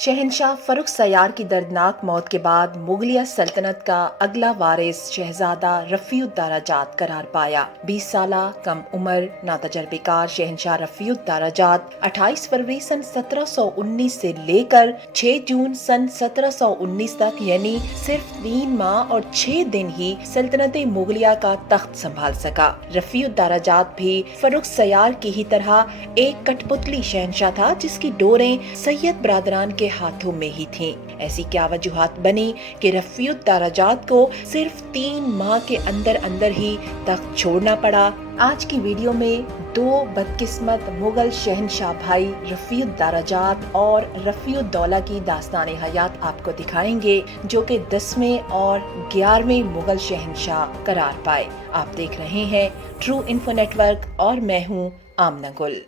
शहंशाह फर्रुख सयार की दर्दनाक मौत के बाद मुगलिया सल्तनत का अगला वारिस शहजादा रफ़ीउद्दराजात करार पाया। 20 साला कम उम्र नातजर्बेकार शहंशाह रफ़ीउद्दराजात 28 फरवरी सन 1719 से लेकर 6 जून सन 1719 तक यानी सिर्फ 3 माह और 6 दिन ही सल्तनत मुगलिया का तख्त संभाल सका। रफ़ीउद्दराजात भी फर्रुख सयार की ही तरह एक कठपुतली शहंशाह था जिसकी डोरें सैयद बरादरान के हाथों में ही थीं। ऐसी क्या वजूहात बनी कि रफ़ीउद्दराजात को सिर्फ 3 माह के अंदर अंदर ही तख्त छोड़ना पड़ा। आज की वीडियो में 2 बदकिस्मत मुगल शहंशाह भाई रफ़ीउद्दराजात और रफ़ीउद्दौला की दास्तान हयात आपको दिखाएंगे जो कि 10वें और 11वें मुगल शहंशाह करार पाए। आप देख रहे हैं ट्रू इन्फो नेटवर्क और मैं हूँ आमना गुल।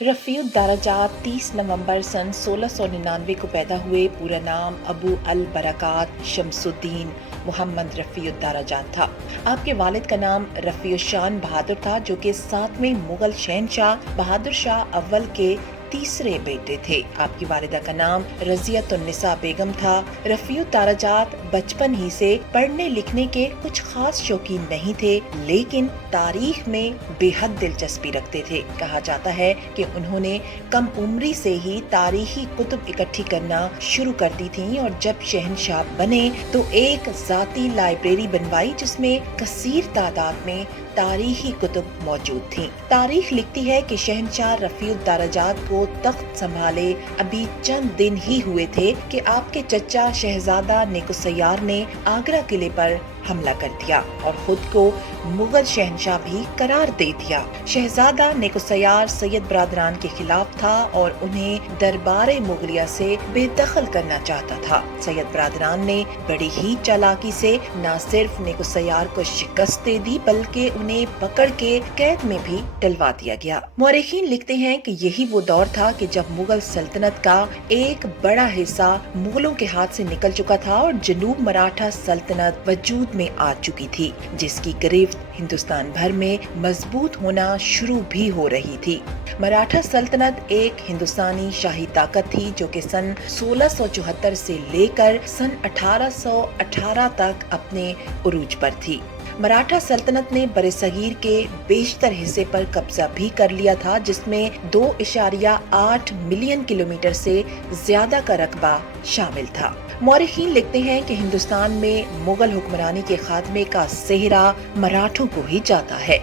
रफ़ीउद्दराजात 30 नवंबर सन 1699 को पैदा हुए। पूरा नाम अबू अल बरकात शमसुद्दीन मोहम्मद रफ़ीउद्दराजात था। आपके वालिद का नाम रफ़ीउशान बहादुर था जो कि 7वें मुगल शहंशाह बहादुर शाह अव्वल के तीसरे बेटे थे। आपकी वालिदा का नाम रज़ियतुन्निसा बेगम था। रफ़ीउद्दराजात बचपन ही से पढ़ने लिखने के कुछ खास शौकीन नहीं थे, लेकिन तारीख में बेहद दिलचस्पी रखते थे। कहा जाता है कि उन्होंने कम उम्री से ही तारीखी कुतुब इकट्ठी करना शुरू कर दी थी और जब शहंशाह बने तो एक जाती लाइब्रेरी बनवाई जिसमें कसीर तादाद में तारीखी कुतुब मौजूद थी। तारीख लिखती है कि शहंशाह रफ़ीउद्दराजात को तख्त संभाले अभी चंद दिन ही हुए थे कि आपके चचा शहजादा नेकुसयार ने आगरा किले पर हमला कर दिया और खुद को मुगल शहंशाह भी करार दे दिया। शहजादा नेकुसयार सैयद बरादरान के खिलाफ था और उन्हें दरबारे मुगलिया से बेदखल करना चाहता था। सैयद बरादरान ने बड़ी ही चालाकी से न सिर्फ नेकुसयार को शिकस्त दे दी बल्कि उन्हें पकड़ के कैद में भी डलवा दिया गया। मौरखीन लिखते हैं कि यही वो दौर था कि जब मुगल सल्तनत का एक बड़ा हिस्सा मुगलों के हाथ से निकल चुका था और जनूब मराठा सल्तनत वजूद में आ चुकी थी, जिसकी गिरफ्त हिंदुस्तान भर में मजबूत होना शुरू भी हो रही थी। मराठा सल्तनत एक हिंदुस्तानी शाही ताकत थी जो कि सन 1674 से लेकर सन 1818 तक अपने उरूज पर थी। मराठा सल्तनत ने बरसगीर के बेशतर हिस्से पर कब्जा भी कर लिया था जिसमें 2.8 मिलियन किलोमीटर से ज्यादा का रकबा शामिल था। मौरखीन लिखते हैं कि हिंदुस्तान में मुगल हुक्मरानी के खात्मे का सेहरा मराठों को ही जाता है।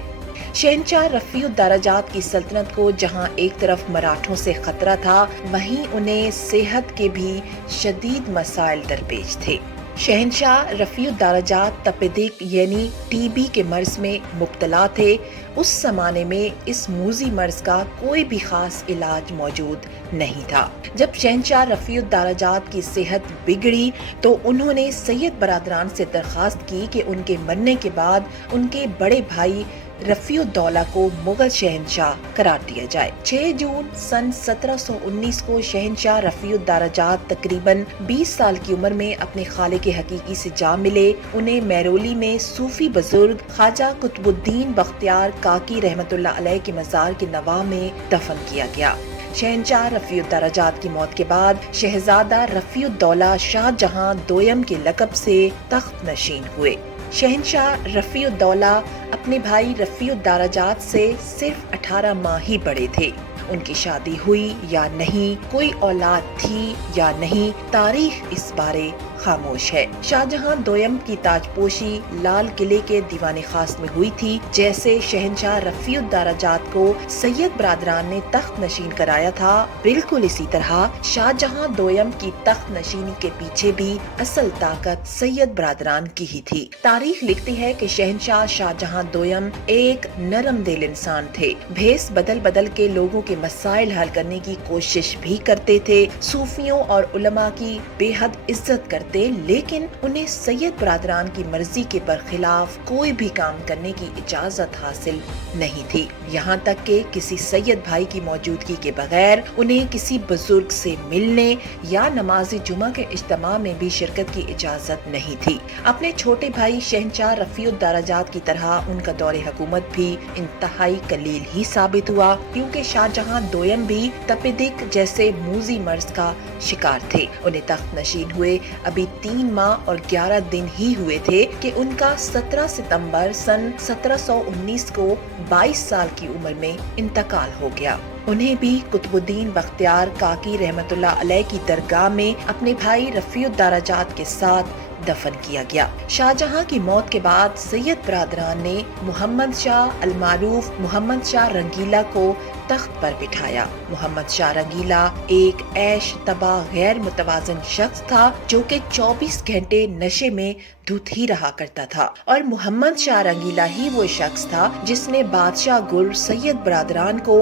शहंशाह रफ़ीउद्दराजात की सल्तनत को जहां एक तरफ मराठों से खतरा था, वहीं उन्हें सेहत के भी शदीद मसाइल दरपेश थे। शहंशाह रफ़ीउद्दराजात तपेदिक यानी टीबी के मर्ज में मुब्तला थे। उस जमाने में इस मूजी मर्ज का कोई भी खास इलाज मौजूद नहीं था। जब शहंशाह रफ़ीउद्दराजात की सेहत बिगड़ी तो उन्होंने सैयद बरादरान से दरख्वास्त की कि उनके मरने के बाद उनके बड़े भाई रफ़ीउद्दौला को मुगल शहंशाह करार दिया जाए। 6 जून सन 1719 को शहंशाह रफ़ीउद्दराजात तकरीबन 20 साल की उम्र में अपने खाले के हकीकी से जा मिले। उन्हें मैरोली में सूफी बुजुर्ग ख्वाजा कुतुबुद्दीन बख्तियार काकी रहमतुल्लाह अलैह के मज़ार के नवा में दफन किया गया। शहंशाह रफ़ीउद्दराजात की मौत के बाद शहजादा रफ़ीउद्दौला शाहजहां दोयम के लक़ब से तख्त नशीन हुए। शहंशाह रफ़ीउद्दौला अपने भाई रफ़ीउद्दराजात से सिर्फ 18 माह ही बड़े थे। उनकी शादी हुई या नहीं, कोई औलाद थी या नहीं, तारीख इस बारे खामोश है। शाहजहां दोयम की ताजपोशी लाल किले के दीवाने खास में हुई थी। जैसे शहंशाह रफ़ीउद्दराजात को सैयद बरादरान ने तख्त नशीन कराया था, बिल्कुल इसी तरह शाहजहां दोयम की तख्त नशीनी के पीछे भी असल ताकत सैयद बरादरान की ही थी। तारीख लिखती है कि शहंशाह शाहजहां दोयम एक नरम दिल इंसान थे। भेस बदल बदल के लोगों के मसाइल हल करने की कोशिश भी करते थे। सूफियों और उलमा की बेहद इज्जत करते सकते, लेकिन उन्हें सैयद बरादरान की मर्जी के बरखिलाफ कोई भी काम करने की इजाजत हासिल नहीं थी। यहाँ तक कि किसी सैयद भाई की मौजूदगी के बगैर उन्हें किसी बुजुर्ग से मिलने या नमाज़े जुमा के इज्तिमा में भी शिरकत की इजाजत नहीं थी। अपने छोटे भाई शहंशाह रफ़ीउद्दरजात की तरह उनका दौरे हुकूमत भी इंतहाई कलील ही साबित हुआ, क्योंकि शाहजहां दोयम भी तपेदिक जैसे मूजी मर्ज का शिकार थे। उन्हें तख्त नशीन हुए अभी 3 माह और 11 दिन ही हुए थे कि उनका 17 सितंबर सन 1719 को 22 साल की उम्र में इंतकाल हो गया। उन्हें भी कुतुबुद्दीन बख्तियार काकी रहमतुल्लाह अलैह की दरगाह में अपने भाई रफ़ीउद्दरजात के साथ दफन किया गया। शाहजहां की मौत के बाद सैयद बरादरान ने मोहम्मद शाह अल-मारूफ मोहम्मद शाह रंगीला को तख्त पर बिठाया। मोहम्मद शाह रंगीला एक ऐश तबाह गैर मुतवाज़िन शख्स था जो कि 24 घंटे नशे में धुत ही रहा करता था, और मोहम्मद शाह रंगीला ही वो शख्स था जिसने बादशाह गुल सैयद बरादरान को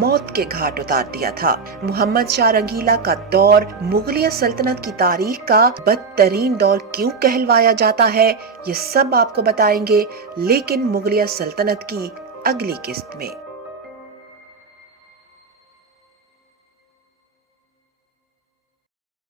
मौत के घाट उतार दिया था। मोहम्मद शाह रंगीला का दौर मुगलिया सल्तनत की तारीख का बदतरीन दौर क्यों कहलवाया जाता है, ये सब आपको बताएंगे, लेकिन मुगलिया सल्तनत की अगली किस्त में।